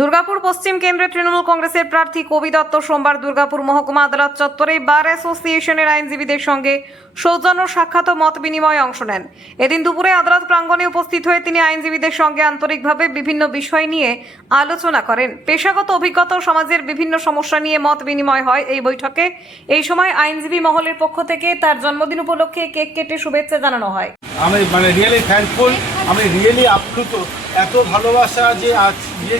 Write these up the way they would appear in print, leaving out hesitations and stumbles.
দুর্গাপুর পশ্চিম কেন্দ্রে তৃণমূল কংগ্রেসের প্রার্থী কবি দত্ত সোমবার দুর্গাপুর মহকুমা আদালত চত্বরে বার অ্যাসোসিয়েশনের আইনজীবীদের সঙ্গে সৌজন্য সাক্ষাৎ ও মত বিনিময়ে অংশ নেন। এদিন দুপুরে আদালত প্রাঙ্গণে উপস্থিত হয়ে তিনি আইনজীবীদের সঙ্গে আন্তরিকভাবে বিভিন্ন বিষয় নিয়ে আলোচনা করেন। পেশাগত অভিজ্ঞতা ও সমাজের বিভিন্ন সমস্যা নিয়ে মত বিনিময় হয় এই বৈঠকে। এই সময় আইনজীবী মহলের পক্ষ থেকে তার জন্মদিন উপলক্ষে কেক কেটে শুভেচ্ছা জানানো হয়। আমি রিয়েলি থ্যাঙ্কফুল, আমি রিয়েলি আপ্লুত। এত ভালোবাসা যে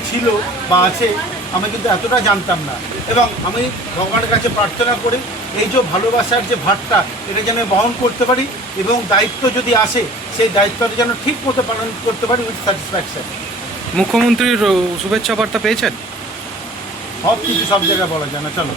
ছিল বা আছে আমি কিন্তু এতটা জানতাম না, এবং আমি ভগবানের কাছে প্রার্থনা করি এই যে ভালোবাসার যে ভারটা এটা যেন বহন করতে পারি, এবং দায়িত্ব যদি আসে সেই দায়িত্বটা যেন ঠিক মতো পালন করতে পারি উইথ স্যাটিসফ্যাকশন। মুখ্যমন্ত্রীর শুভেচ্ছা বার্তা পেয়েছেন? সব কিছু সব জায়গায় বলা যায় না। চলো।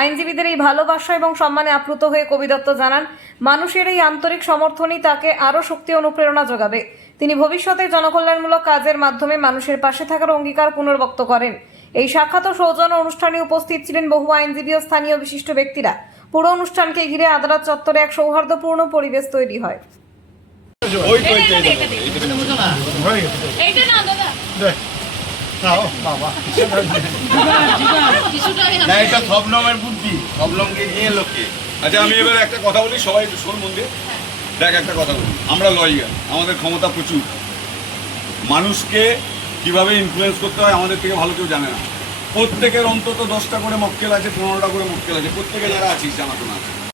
আইনজীবীদের এই ভালোবাসা এবং সম্মানে আপ্লুত হয়ে কবি দত্ত জানান, মানুষের এই আন্তরিক সমর্থনই তাকে আরও শক্তি অনুপ্রেরণা যোগাবে। তিনি ভবিষ্যতে জনকল্যাণমূলক কাজের মাধ্যমে মানুষের পাশে থাকার অঙ্গীকার পুনর্ব্যক্ত করেন। এই সাক্ষাৎ ও সৌজন্য অনুষ্ঠানে উপস্থিত ছিলেন বহু আইনজীবী ও স্থানীয় বিশিষ্ট ব্যক্তিরা। পুরো অনুষ্ঠানকে ঘিরে আদালত চত্বরে এক সৌহার্দ্যপূর্ণ পরিবেশ তৈরি হয়। আচ্ছা, আমি এবার একটা কথা বলি, সবাই একটু শোন মন দিয়ে। দেখ, একটা কথা বলি, আমরা লয়ার, আমাদের ক্ষমতা প্রচুর। মানুষকে কিভাবে ইনফ্লুয়েন্স করতে হয় আমাদের থেকে ভালো কেউ জানে না। প্রত্যেকের অন্তত 10টা করে মক্কেল আছে, 15টা করে মক্কেল আছে, প্রত্যেকে যারা আছিস জানাতো না।